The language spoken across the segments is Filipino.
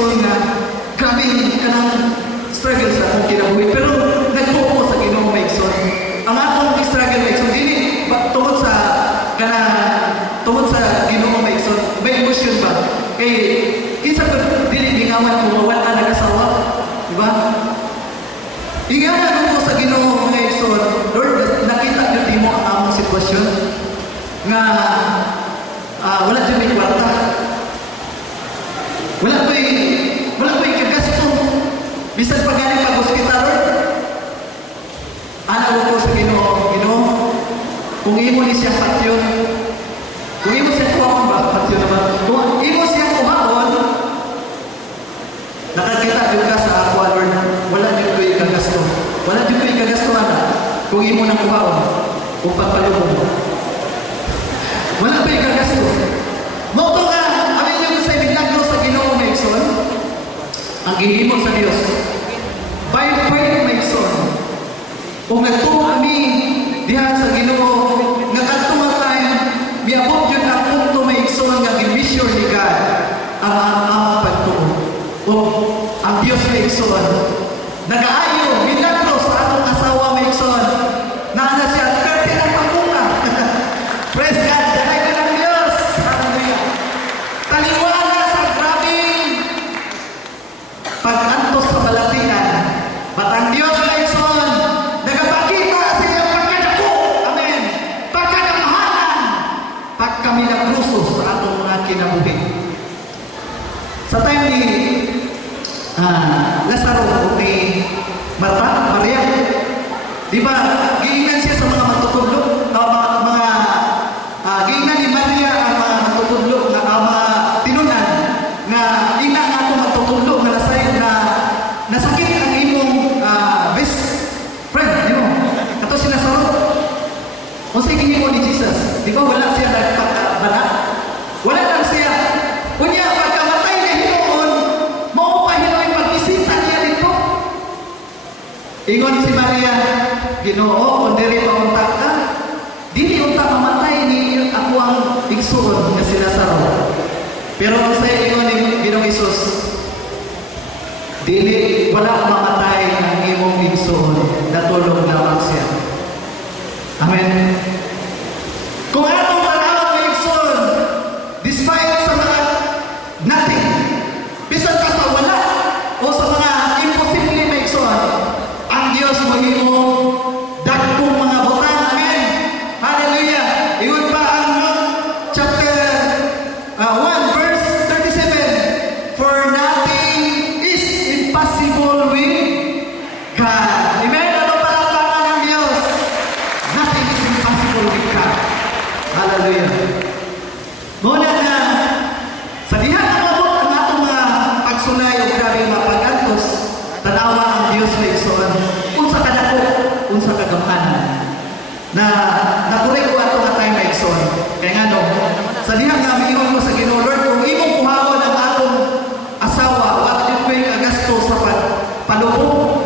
maigsoon nga grabe kanang struggle sa akong kinabuhi. Pero nagtuo sa Ginoo maigsoon. Ang akong struggle maigsoon dili tungod sa Ginoo maigsoon. May emotion ba? Kay kinsa ko dili gingawan ko wala nagasawa, di ba? Ingawan ko sa Ginoo maigsoon. Lord, nakita gyud mo ang among sitwasyon nga wala dyan may kwarta. Wala ko'y kagasto. Bisan pa galing pag-hospital, Lord. Anaw ko sa Ginoo, kung imo ni siya patyon, kung imo siya kuha ba, patyon naman, kung imo siya kuhaon, nakakita din ka sa ako, Lord, wala din ko'y kagasto. Wala din ko'y kagasto, kung imo nang kuhaon, kung pagpalubong. Wala ko'y kagasto. Mauto nga, amin nyo sa milagro sa Ginoo maigsoon, ang gihimo sa Dios. By faith maigsoon. Kung nagtuo kami diha sa Ginoo, nga kadtong time, miabot yun ang punto maigsoon nga gi-measure ni God ang among pagtuo. Kung ang Dios maigsoon, nagaayo, milagro sa atong asawa maigsoon, na siya 30 ang pagpunta. Praise God! Pag-antos sa balatian, batang Diyos maigsoon, nagapakita sa iyang pagkadako, amen, pagkadamahanan, pagkamilagruso sa atong mga kinabuhi. Sa time ni Lazaro ni Maria, di ba, giingan siya sa mga matutudlo, giingan ni Maria ang mga matutudlo, mga tinunan, nga ina nga ako matutudlo, nga nasakit ang imong best friend, di mo? Ito si Lazaro. O sige mo ni Jesus. Di ba wala siya nagpakabala? Wala lang siya. Kunya, pagkamatay na hinoon, maupahin ang pagbisita niya dito. Ingon si Maria, Ginoo, kung diri pa unta ka, dili unta mamatay ni ako ang igsuon nga si Lazaro. Pero sa ingon ni Ginoong Hesus, dili wala mamatay ang imong igsoon, natulog lamang siya. Amen. Kung atong panahon ng igsoon, despite sa mga nothing, bisan ka sa wala o sa mga imposible na igsoon, ang Diyos mahimo dagkong mga butang. Amen. Hallelujah. Iyon pa ang chapter 1 verse 37. For nothing is impossible with God. Amen? Ano palakpakan ng Diyos? Nothing is impossible with God. Hallelujah. Muna na, sa dihan ang abot ang atong mga pagsulay o grabe mapagantos, tanawa ang Diyos na igsoon. Unsa kadako, unsa kagamhanan. Na nakuray ko ato nga time na igsoon. Kaya nga no, sa dihan nga miingon mo sa Ginoo, Lord, kung imong kuhaon ang atong asawa, at ito'y kagasto sa palubong.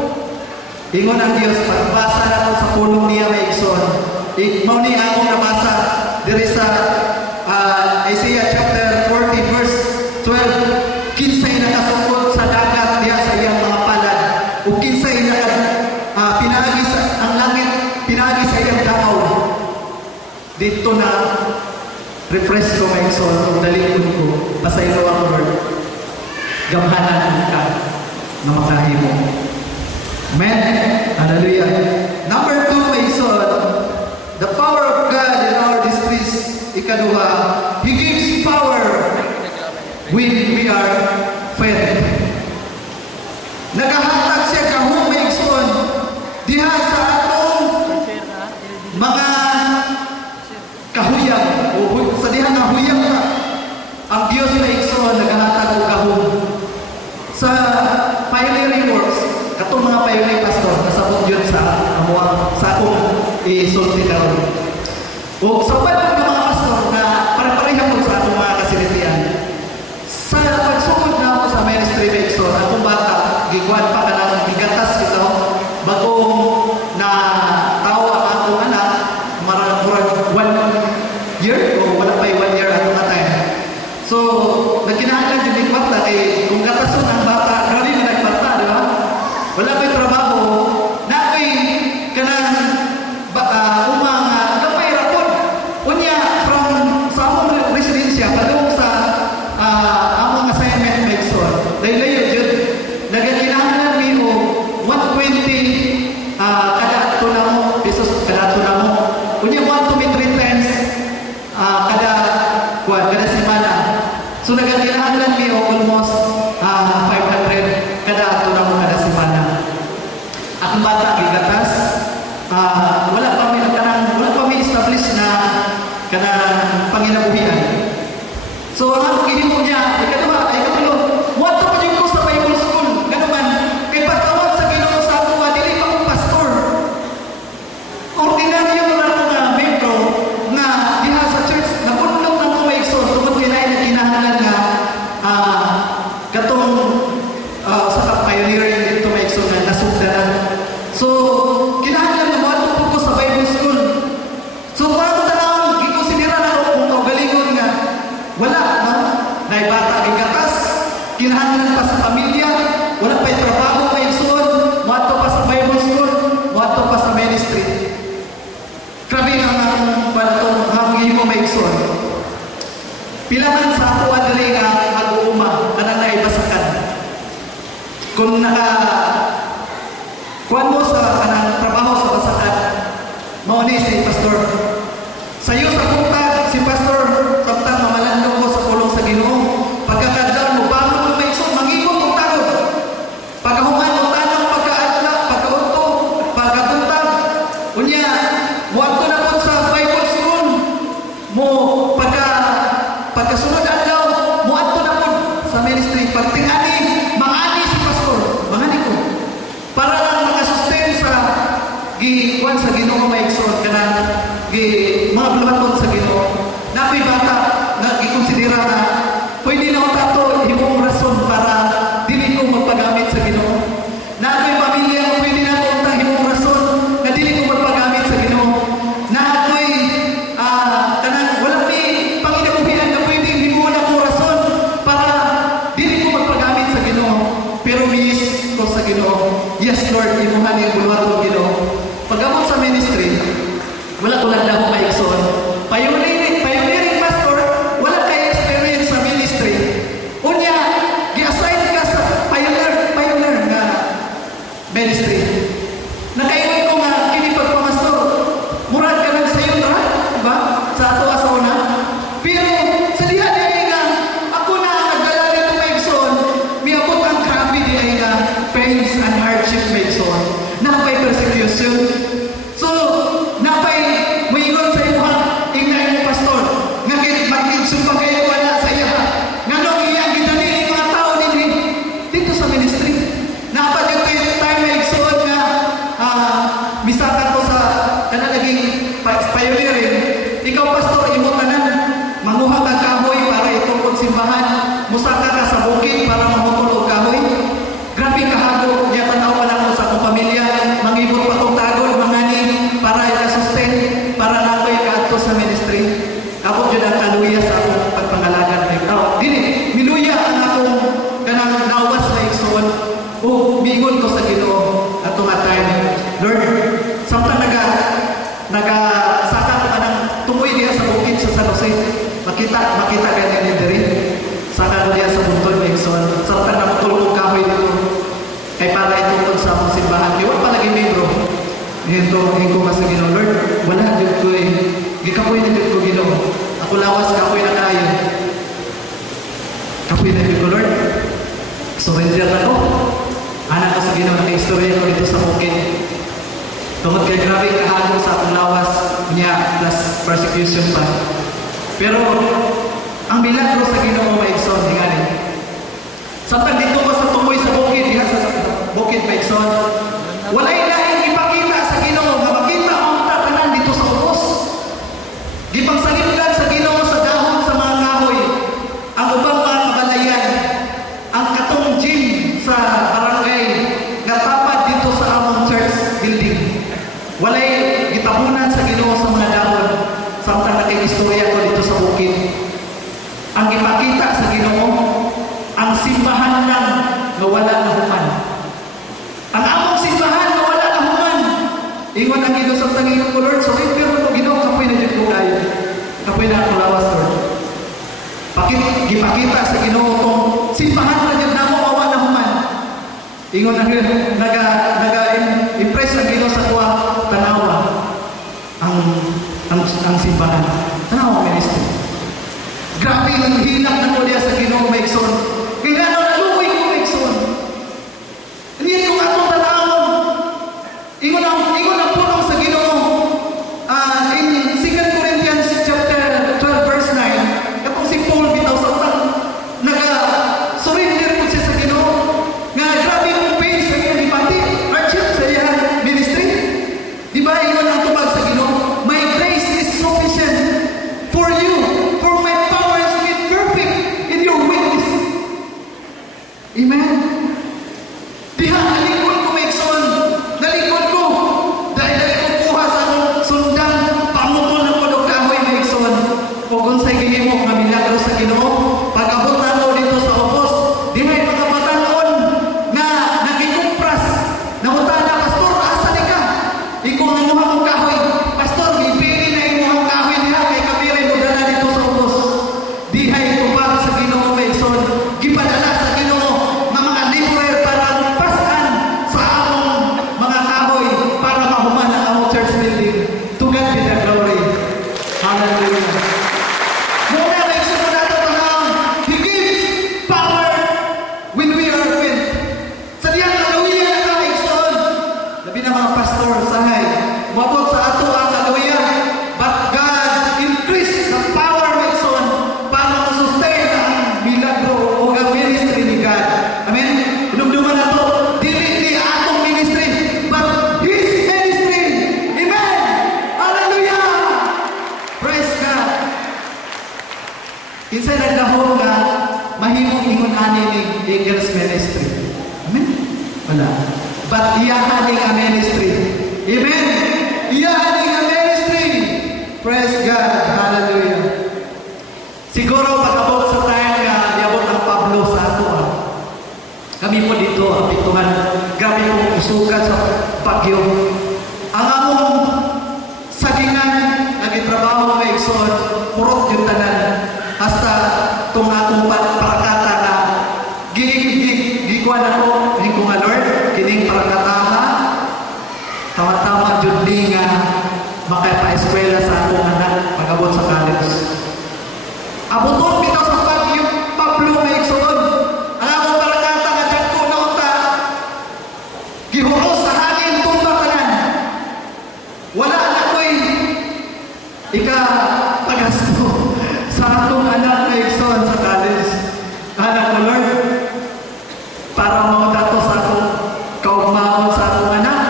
Ingon ang Diyos, pagbasa na ko sa pulong niya may igsoon. Mauni akong nabasa diri sa Isaiah chapter 40 verse 12. Kinsay nakasukot sa dagat diha sa iyang mga palad, o kinsay pinaagi sa ang langit, pinaagi sa iyang dakaw. Dito na refresh ko may igsoon, kung dalikod ko, pasaylo ako, Lord. Gamhanan ka na makahimo. Amen. Hallelujah. Number 2, may igsoon, the power of God in our distress. Ikaduha, He gives power when we are fed. Nagahatag siya kahong may igsoon diha sa atong mga kahuyang o sa diha nga huyang ka. Ang Diyos may igsoon nagahatag og kahong sa pioneering works. Katong mga pioneering pastor nasabot yun sa akong isulti karon. O sa uban ng mga pastor na pare-pareha po sa atong mga kasilitian. Sa pagsugod na ako sa ministry may igsoon, atong bata giguan pa kanang bigatas kita bagong na tao ang atong anak marag 1 year o wala pa 1 year atong time. So nagkinahanglan din ni kwarta kay kung gatason wala pa may establish na kanang panginabuhian. So ang kinimo niya, ikaduha, what to pa ko sa Bible school, ganuman, kay pagtawag sa Ginoo sa ako, dili pa kong pastor. Ordinaryo na ako nga membro nga diha sa church, napunlong na mga igsoon, tungkol kinay na kinahanglan nga katong sa pioneering dito may igsoon na nasugdanan. So, kinahanglan na what to ko sa Bible school. So, para ko tanawang, gikonsidera na ako kung kaugalingon nga, wala, no? Dahil bata ay gatas, kinahanglan pa sa pamilya, wala pa'y trabaho pa igsoon, wato pa sa Bible school, wato pa sa ministry. Grabe ang hangin mo may igsoon. Pilaman sa ako adali nga mag-uuma, nananay basakan. Kung kuwan mo sa trabaho sa basakan, mauni si pastor. Sayo sa puntag, si pastor, kaptang mamalandong mo sa kulong sa Ginoo. Pagkakadaan mo, bangon mo may isong, mangibot mo tagod. Pagkahuman mo tanong, pagkaadla, pagkaunto, pagkabuntag. Unya, muadto na po sa Bible school. Mo, pagkasunod adlaw, muadto na po sa ministry. Pagtingani, mangani si pastor, mangani ko. Para lang makasustain sa kuwan sa Ginoo may isong, kanang mga bulaton sa Ginoo. Na ako'y bata na gikonsidera na pwede na ako tato himong rason para dili ko magpagamit sa Ginoo. Na ako'y pamilya pwede na ako ta himong rason na dili ko magpagamit sa Ginoo. Na ako'y wala ni panginabuhian na pwede himong na ko rason para dili ko magpagamit sa Ginoo. Pero miss ko sa Ginoo. Yes Lord, imuhan yung bulaton Ginoo. Paggamot sa ministry, wala ko lang daw may igsoon. Pioneering pastor, wala kayo experience sa ministry. Unya, gi-assign ka sa pioneer nga ministry. Nakaiwan ko nga, kini pagpamastor, murad ka lang sa'yo na, diba? Sa ato sa una. Pero, sa diha din nga, ako na nagdala nito may igsoon, miabot ang grabe din nga, pains and hardship may igsoon. Napay persecution. So, napay moingon sa iyo ha, ingna yung pastor. Nga mag-insumpa kayo wala sa iya ha. Nga nung iyang ginanili mga tao din dito sa ministry. Napad yung time na igsoon nga misakan ko sa naging pioneering. Ikaw pastor, imutanan, manguha ka kahoy para itungkol simbahan. Musaka ka sa bukid para mahutulog kahoy. Grabe kahago, niya tanawan ako sa akong pamilya. Mangibot pa kong tagol, mangani, para ikasustain, para na ako ikaadto sa ministry. Ako dyan ang kaluya sa akong pagpangalagan ng tao. Dili, miluya ang akong kanang nawas na igsoon. Miingon ko sa Ginoo at tumatay. Lord, samtang nagasaka ko ka ng tumoy diya sa bukid sa San Jose. Makita ganyan yung diri. Saka ko diya sa buntol na igsoon. Samtang napatulog kahoy dito. Ay para itungkol sa akong simbahan. Iwan pa lagi membro. Hinto ka sa Ginoo, Lord, wala dito ko gikapoy na dito ko Ginoo. Ako lawas, kapoy na kayo. Kapoy na dito ko, Lord. Surrender na ko. Anak ko sa Ginoo, naka-istorya ko dito sa bukid. Tungkol kay grabe kahagong sa akong lawas niya plus persecution pa. Pero, ang milagro sa Ginoo may igsoon, tingani. Samtang dito ko sa tumoy sa bukid, diha sa bukid may igsoon. Walay laing ipakita sa Ginoo nga makita ang tanan dito sa ubos. Gipangsalipdan sa Ginoo sa dahon sa mga kahoy. Ang ubang mga kabalayan, ang katong gym sa barangay nga tapad dito sa among church building. Walay gitabunan sa Ginoo sa mga dahon. Samtang nakikistorya ko dito sa bukid. Ang ipakita sa Ginoo, ang simbahan lang na wala na human. Ang among simbahan na wala na human. Ingon ang Ginoo sa tanging ko, Lord, surrender ko Ginoo, kapoy na dito kayo. Kapoy na ako lawas, Lord. Gipakita sa Ginoo tong simbahan na dyan na mo wala na human. Ingon ang naga-impress ang Ginoo sa kuha, tanawa ang simbahan. Tanawa ministry. Grabe ang hilak na mo diya sa Ginoo may igsoon. Kaya na naluwi ko may igsoon. Hindi ko atong tanawon. Ingon ang punong sa Ginoo mong kahoy. Pastor, bibili na imo ang kahoy niya kay kapiray mo dala dito sa ubos. Dihay tupad sa Ginoo Maigsoon. Gipadala sa Ginoo ng mga laborer para magpasan sa among mga kahoy para mahuman ang among church building. To God be the glory. Hallelujah. Muna Maigsoon natin panahon. He gives power when we are weak. Sa diyang hallelujah na Maigsoon. Labi na mga pastor, sahay. Mabot sa ato ang hallelujah. But God increased the power Maigsoon para masustain ang milagro o ang ministry ni God. Amen? Inumduman na to. Dili ni atong ministry, but His ministry. Amen? Hallelujah! Praise God! Kinsa nagdahong nga mahimong ingon ani ni Eagles ministry. Amen? Wala. But iyahaning ang ministry. Amen? Iyahaning ang ministry. Praise God. Hallelujah. Siguro pagkabot sa tayo nga yabot ang Pablo sa ato. Kami po dito, apituhan. Grabe pong isukat sa bagyo. Ang among sagingan, nagitrabaho Maigsoon, purot yung tanan. Hasta itong atong parakata na gikuan ako, hindi ko nga Lord, kining parakata ha, tama-tama dyan di nga makaipa-eskwela sa atong anak pag-abot sa college. Abuton bitaw sa Pablo Maigsoon. Ang akong parakata nga dyan ko na unta, gihuros sa hangin tumba tanan. Wala na ko'y pagasto sa atong anak Maigsoon sa college. Anak ko Lord, para mo dato sa atong kaugmaon sa atong anak.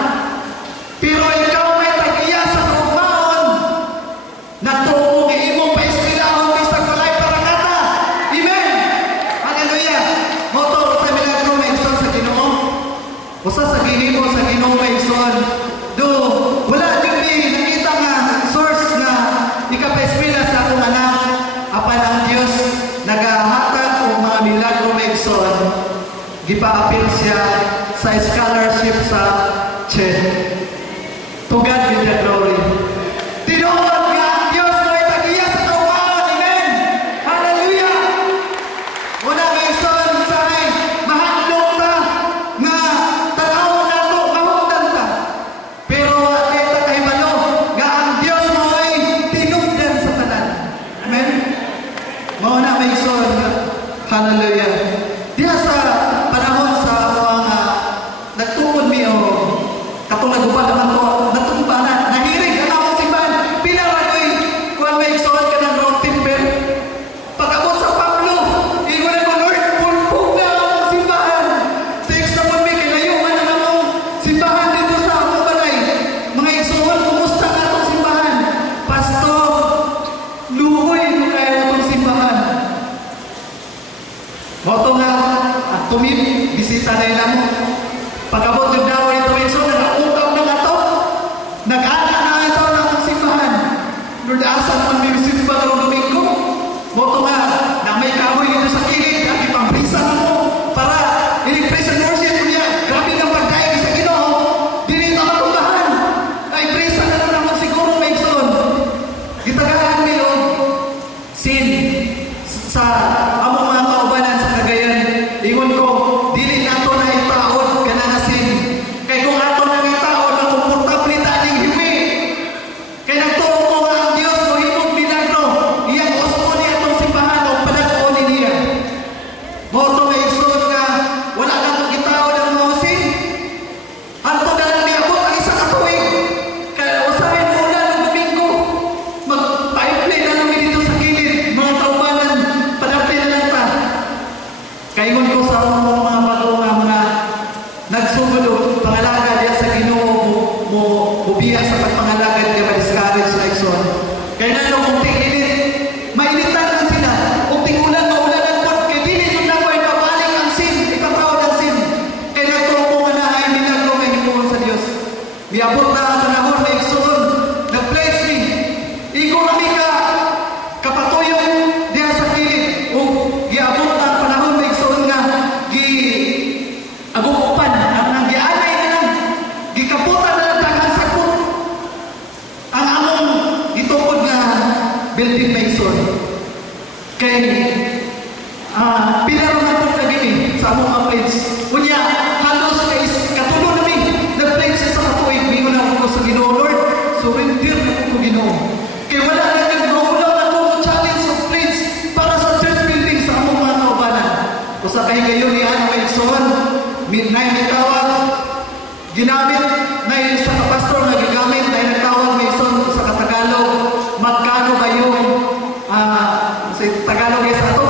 Pero ikaw may tagiya sa kaugmaon. Natuong imong paiskwilahon bisag walay parakata. Amen! Hallelujah! Motor sa milagro Maigsoon sa Ginoo. Usa sa gihimo sa Ginoo Maigsoon. Do, wala din ni nakita nga source na ikapaiskwila sa atong anak. Apan ang Diyos nagahatag og mga milagro Maigsoon. Gipa-appeal siya sa scholarship sa CHED. To God be the glory. Tinuod nga ang Diyos na itagiya sa kaugmaon. Amen! Hallelujah! Una Maigsoon sa ay mahadlok ta nga tanawon nato mahugdan ta. Pero ito kay balo nga ang Diyos mo ay tinugdan sa tanan. Amen? Mauna Maigsoon. Hallelujah. Diya sa panahon sa mga nagtukod mi o katong nagubad naman to, natumba na, nahirig ang among simbahan. Pinaragoy, kuwan Maigsoon ka ng round timber. Pag-abot sa Pablo, ingon mo Lord, pulpog na ang simbahan. Thanks na po mi, kinayuman ang among simbahan dito sa among balay. Mga Igsoon, kumusta nga itong simbahan? Pastor, luhoy ko kaya itong simbahan. Moto nga, at tumib, bisita na ilang mo. Pag-abot yung dawa ito, Maigsoon, nag-aungkaw na nga ito. Nag-anak na ito ng ang simbahan. Lord, asan man may simba ng Domingo? Moto nga, na may kahoy dito sa kilig, at ipamprisa na mo, para in-praise and worship niya. Grabe ng pagdaig sa Ginoo. Dinito ang tumbahan. Ay, prisa na naman siguro, Maigsoon. Gitagahan niyo, sin sa among mga kaubanan sa Cagayan. Ingon ko, dili nato na itaod kana nga sin. Kay kung ato na itaod, ang komportable taning hiwi. Kay nagtuo ko nga ang Diyos mo himong milagro. Iyang osmo niya itong simbahan. building mason. Kay pila naman po naging sa among mga plates. Kunya, halos kay katulo namin nag-plate siya sa katuig. Mingo na ako sa Ginoo, Lord, surrender na ko Ginoo. Kaya wala na nag-maulaw na ko challenge of plates para sa church building sa among mga kaubanan. O sa kay kayo ni Ana Mason, midnight may tawag, ginamit na sa kapastor na gigamit na nagtawag Mason sa Katagalog, magkano ba yung sa Tagalog is ato?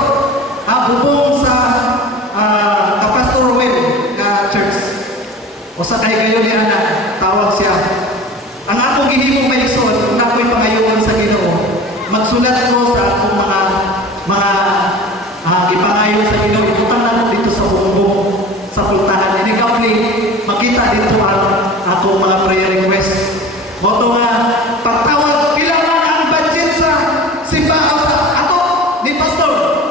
Bubong sa kapastor Will na church. O sa kay kayo ni Ana, tawag siya. Ang akong gihimong Mason, kung ako'y pangayoon sa Ginoo, magsulat ko sa akong mga ipangayon sa Ginoo, ibutang na ko dito sa bumbong sa pultahan. And ikaw makita dito ang akong mga prayer request. Moto nga, pagtawag, ilang ang budget sa simbahan sa ato ni Pastor.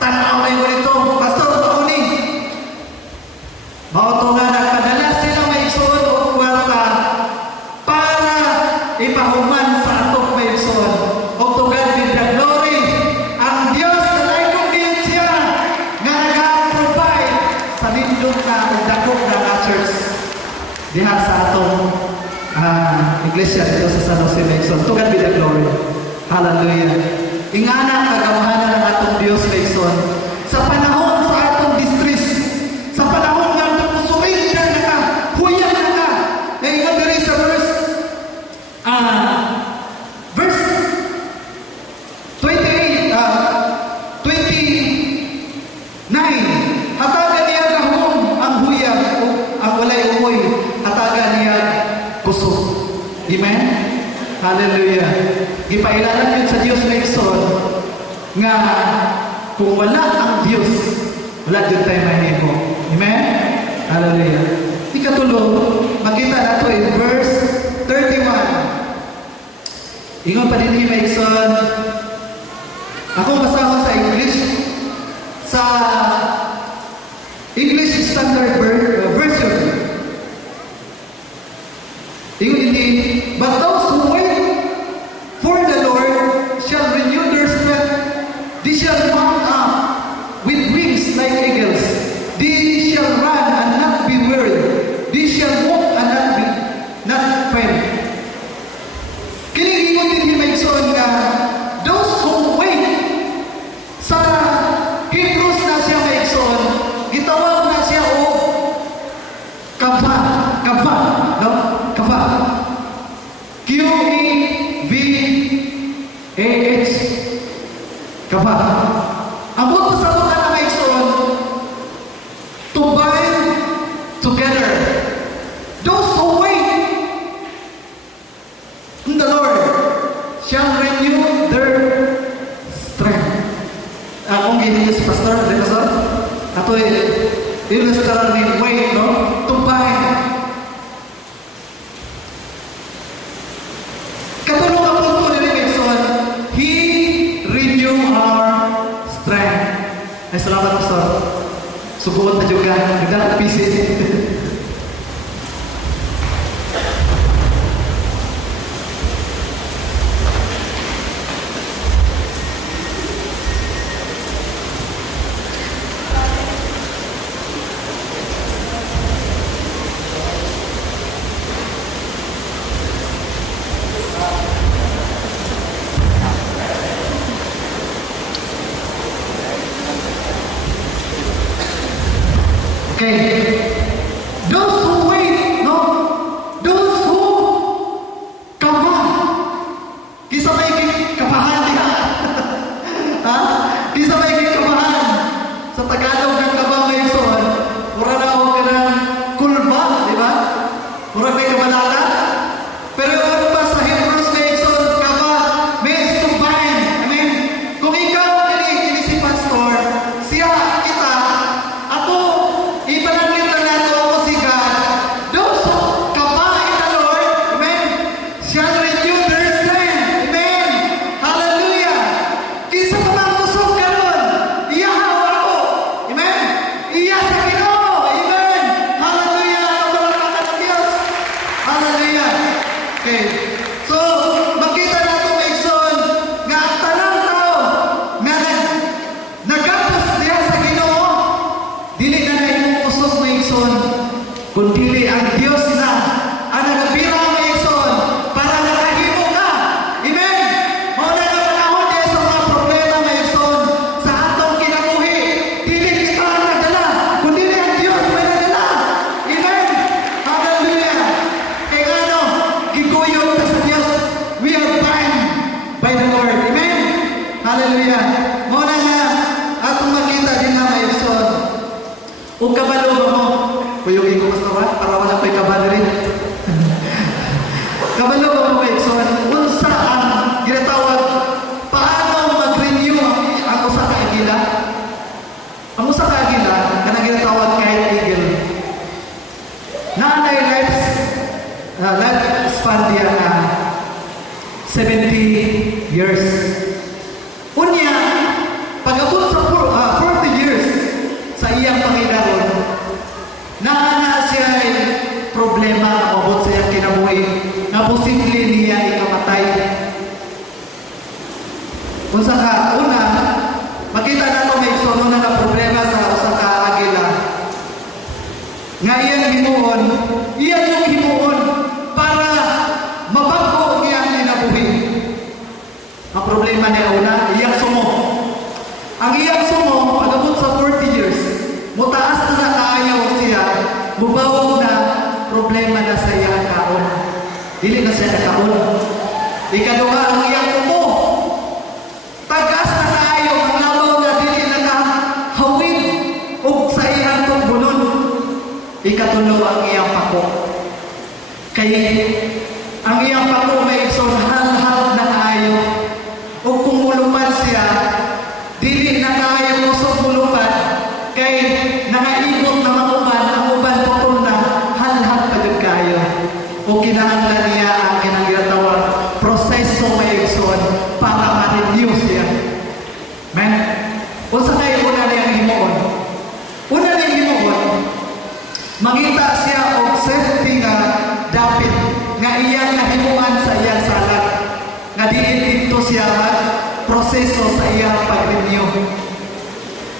Tanaw na yun ito, Pastor, mauni. Moto nga, nagpadala sila Mason o kwarta para ipahuman sa ato Mason. O to God be the glory. Ang Diyos na lainong din siya nga nag-provide sa nindot na dagok na church diha sa atong iglesia dito sa San Jose Mason. To God be the glory. Hallelujah. Ingana kagamahanan ng atong Diyos Mason sa panahon sa atong distress, sa panahon nga surrender na ka, huyan na ka. Ngayon diri sa verse 28, 29, hatagan niya gahom ang huya, ang walay umoy, hatagan niya kusog. Amen? Hallelujah. Ipailalan yun sa Diyos Mason nga kung wala ang Diyos, wala din tayo mahimo. Amen? Hallelujah. Ikatulo, makita nato in verse 31. Ingon pa din ni Mason, ako basahon sa English, sa English Standard Version. Ingon hindi, but those who wait for the Lord shall renew their strength. They shall mount up with wings like eagles. They shall run and not be weary. They shall walk and not faint. Kining ingon din ni Mason nga those who wait sa Hebrews na siya Mason, gitawag na siya o kava, no? Kava. Q-E-V-A-H. Kava. Ang buto sa buta na Mason, to bind together. Those who wait in the Lord shall renew their strength. Akong gininis Pastor, ato ilustrar ni wait, no? To bind. Katulong ang punto ni Mason, He renew our strength. Ay, salamat Pastor. Subuot na juga. Nagdala pisit. Okay. Those who wait, no? Those who kaba. Kisa may kabahan diha. Ha? Kisa may kabahan. Sa Tagalog ng kaba Mason, mura na ako ka ng kulba, di ba? Mura may kabalala. Pero ano pa sa Hebrews Mason, kaba, means to bind. I mean, kung ikaw kini si Pastor, siya kita, ako, ipanaglit na nato ako si God. Those who kaba in the Lord, amen, shall renew their strength. Amen. Hallelujah. Kinsa pa man kusog karon, iyahaw ako. Amen. Iya sa Ginoo. Amen. Hallelujah. Pagpalakan ng Diyos. Hallelujah. Okay. So, makita nato Mason nga mo maigsoon, unsa ang ginatawag paano mag-renew ang usa ka agila? Ang usa ka agila kanang ginatawag kahit eagle. Naanay lifespan diya na 70 years. Unya, pag-abot sa 40 years sa iyang pangidaron, naana siya ay problema na mabot sa iyang kinabuhi na posible niya ikamatay. Kung sa una, makita na ito may sunod na problema sa ka agila. Nga iyang himuon, iyan yung himuon para mabago niya ang kinabuhi. Ang problema niya una, iyang sumo. Ang iyang sumo, pag-abot sa 40 years, mutaas na tayo siya, mubaw na problema na sa iyang kaon. Dili na siya kaon. Ikaduha, ang iyang umo. Tagas na tayo, ang labaw na dili na kahawin o sa iyang tugbunon. Ikatulo, ang iyang pako. Kaya, ang iyang pako may iksunhan na tayo. O kung mulupan siya, dili na tayo kusog mulupan. Kaya, nangaibot na makuban, ang uban putol na halhat pagod kayo. O kinahanglan niya ang kinagitawag proseso may iksun para ma-renew siya. Men, unsa kayo una niyang himuon? Una niyang himuon, mangita siya og safety nga dapit nga iyang nahimuan sa iyang salat nga diin dito siya proseso sa iyang pag-renew.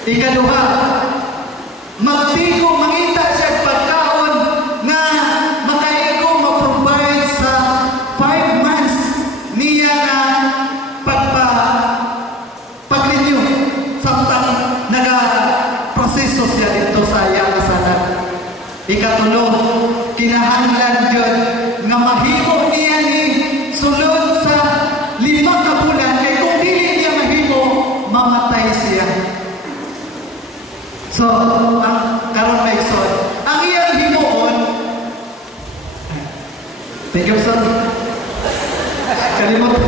Ikaduha, magtigo mangita siya pagkaon nga makaigo ma-provide sa 5 months niya na pag-renew samtang naga-proseso siya dito sa iyang salat. Ikatulo, kinahanglan yun nga mahimo niya ni sulod sa 5 ka bulan kay kung dili niya mahimo, mamatay siya. So, ang karon may ikson, ang iyang himuon, thank you, sir. Kalimot.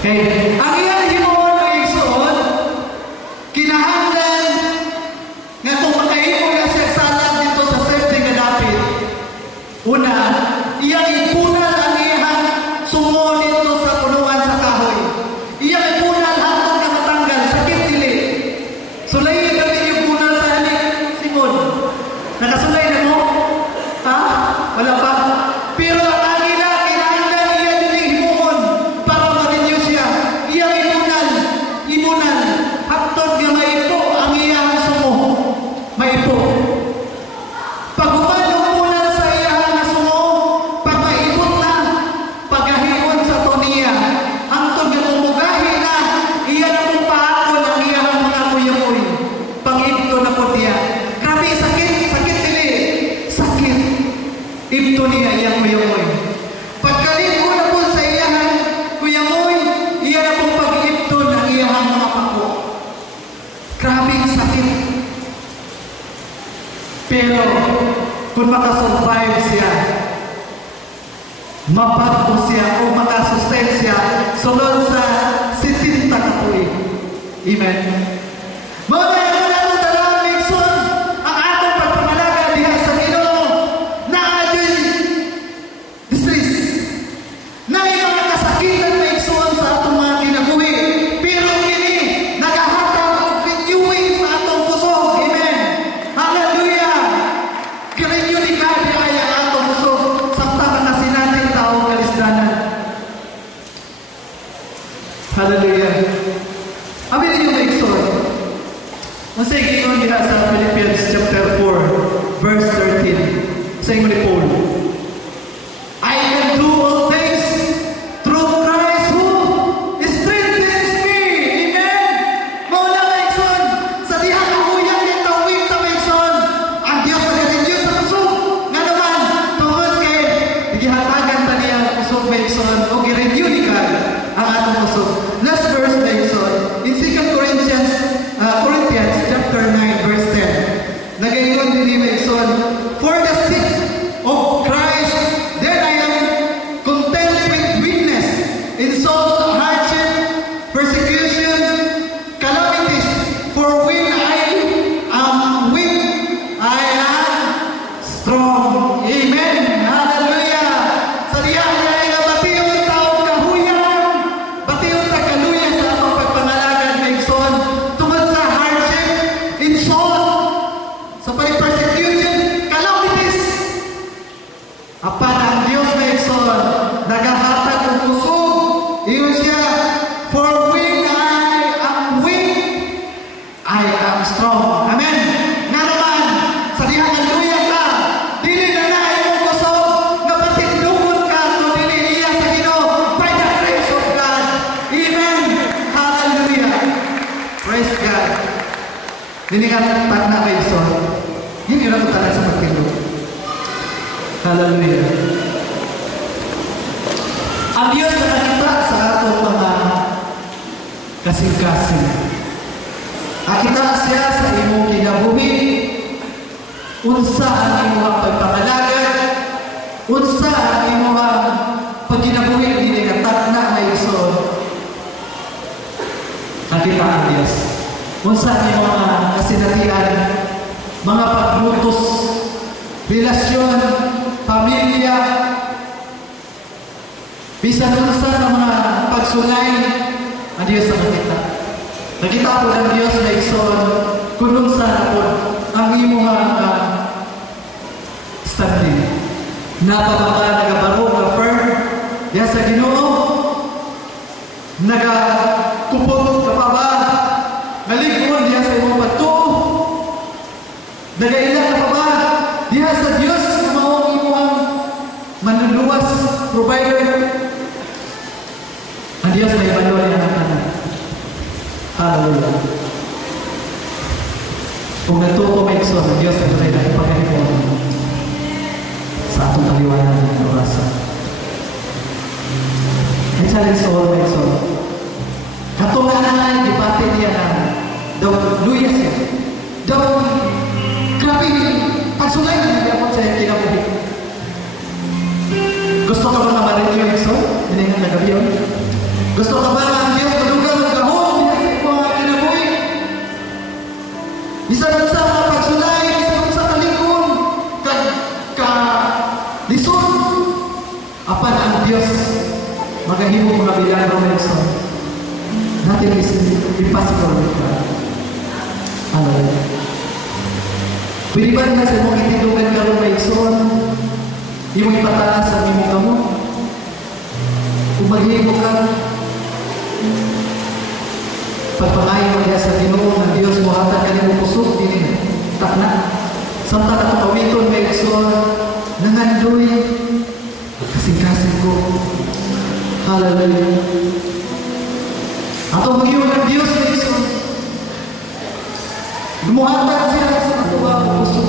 Okay. Ang iyang himuon ay igsoon, kinahanglan nga kung makahimo na siya salat dito sa safety nga dapit. Una, iyang ipunan ang iyang sumo dito sa punuan sa kahoy. Iyang ipunan hangtod na matanggal, sakit dili. Sulayin kami yung punan sa halik, Simon. Nakasulay na mo? Ha? Wala pa? Pero ang agila, kinahanglan iya din himuon para ma-renew siya. Iyang imunan, hangtod nga maipo ang iyang sumo. Maipo. Pag umanupunan sa iyang sumo, pag maibot na, paghahion sa toniya, hangtod nga umugahi na, iya na pong paakon ang iyang mga kuyamoy. Pag-ibto na po niya. Grabe, sakit dili. Sakit. Ibto niya iyang kuyamoy. Pagkalimpo na po sa iyang kuyamoy, iya na pong pag-ibto ng iyang mga pako. Grabe, sakit. Pero, kung makasurvive siya, mabago siya o makasustain siya sunod sa 70 katuig. Amen. Mga mga natin talawang Nixon, ang atong pagpamalaga diha sa Ginoo na adin distress. Na mga kasakitan na igsoon sa atong mga kinabuhi. Pero kini, nagahatag og renewing sa atong puso. Amen. Hallelujah. Kirenew ni God ay ang atong puso samtang na sinating tao kalisdanan. Hallelujah. Amin yung Nixon. insult, hardship, persecution, calamities. For when I am weak, I am strong. Amen. Hallelujah. Sa diya kaya nga batiyon taong kahuyan, batiyon ta kaluya sa atong pagpangalagan ng igsoon tungod sa hardship, insult, sa persecution, calamities. Apan ang Diyos na igsoon nagahatag og kusog. Iyon siya, for when I am weak, I am strong. Amen. Nga naman, sa dihang haleluya ka, dili na na imong kusog, nga patindungon ka, kung dili niya sa Ginoo, by the grace of God. Amen. Hallelujah. Praise God. Dili nga tagna kayo so. Hindi na ito talaga sa pagtindog. Hallelujah. Ang Diyos na nakita sa atong mga kasing-kasing. Nakita siya sa imong kinabuhi, unsa ang imong pagpangalagan, unsa ang imong pagkinabuhi, hindi katagna na igsoon. Nakita ang Diyos. Unsa ang imong kasinatian, mga pagbutos, relasyon, pamilya, bisan unsa ng mga pagsulay, ang Diyos na nakita. Nakita po ng Diyos na igsoon kung unsa na po ang imong standing. Napababa, nagabaro, na-firm, diya sa Ginoo, nagakupot ka pa ba, nalikon diya sa imong pagtuo, nagailan ka pa ba, diya sa Diyos na maong imong manluluwas, provider. Ang Diyos na ibalo niya ang tanan. Hallelujah. Kung natuto may igsoon, ang Diyos ay rin ang ipagkakipon sa atong kaliwanan ng orasan. Ang saling soul may igsoon. Katunganan, dipati niya na daw luya siya. Daw grabe, pagsulay na hindi ako sa kinabuhi. Gusto ka ba na marin yung igsoon? Hindi nga nagabi yun. Gusto ka ba ang Diyos madugang ng gahon sa mga kinabuhi? Bisan sa mga pagsulay, bisan sa kalikon, ka-lison. Apan ang Diyos magahimo mga bilanggo ng igsoon. Nothing is impossible with God. Hallelujah. Pwede ba naman sa imong itindugan ka rin may igsoon? Imong ipataas ang imong gamot? Kung maghimo ka, pagpangayon mo niya sa Ginoo ng Diyos mo hatag ka niyo pusok, din takna. Samtang ako kawiton may igsoon, nangandoy, kasing-kasing ko. Hallelujah. Atong magiyon ng Diyos na igsoon. Lumuhatag siya sa katuwa ng puso.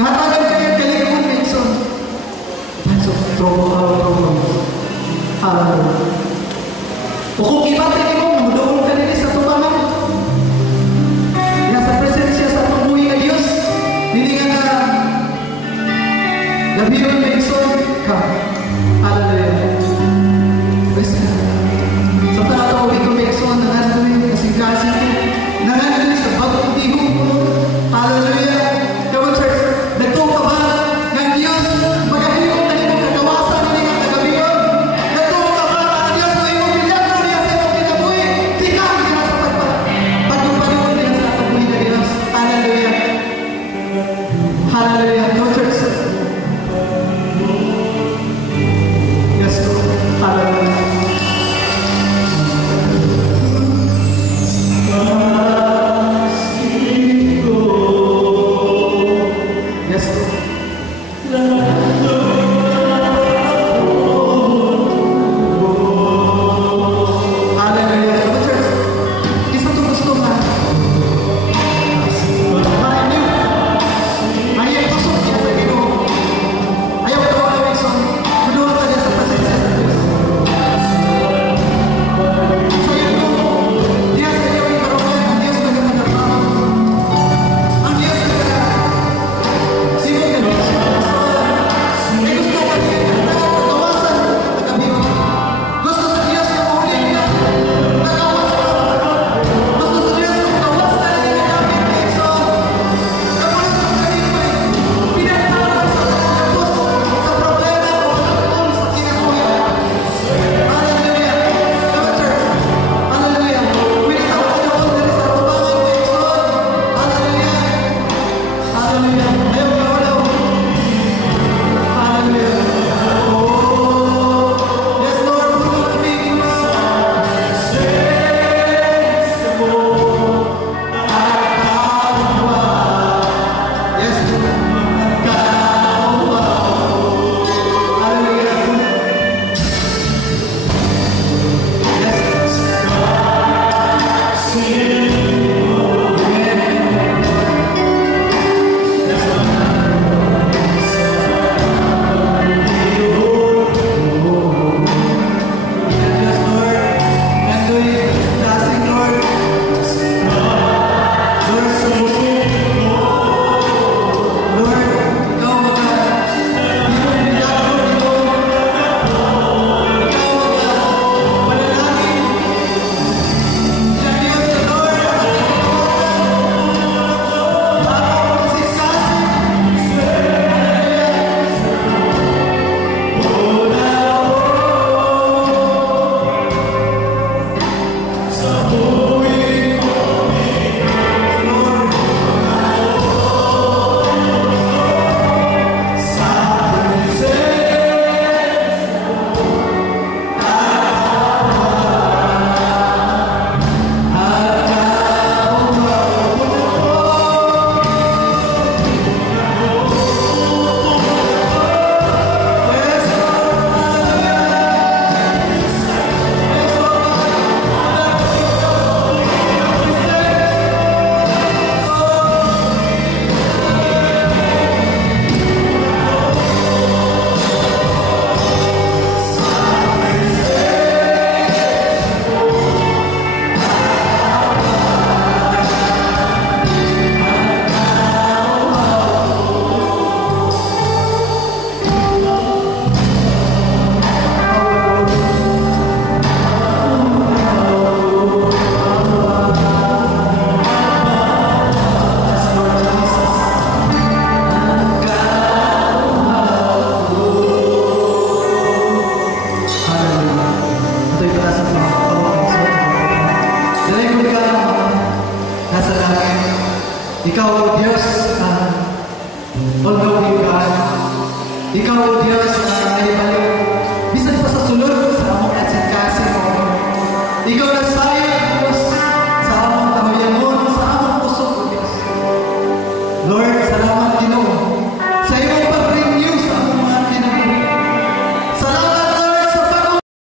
Nahatagan kayo kalikon na igsoon. That's of trouble. Hallelujah. O kung ibatay mo, mamudoon ka nila sa tubangan. Nasa presensya sa pagbuhi ng Diyos, hiningan na labiyon na igsoon ka. Hallelujah. Praise God. Sa talatang ulit ko may igsoon, nangandoy, kasing-kasing ko, nangandoy sa bagong tiho. Hallelujah. Come on, church. Nagtuwa ka ba ng Diyos? Magahimong na ito kagawasan nila ng kagabiyon. Nagtuwa ka ba ng Diyos? May imong bilanggo niya sa imong kinabuhi. Ikaw, O Diyos, all-knowing God. Ikaw, O Diyos, may balik. Bisan pa sa sulod sa among kasin-kasin mo. Ikaw na sayo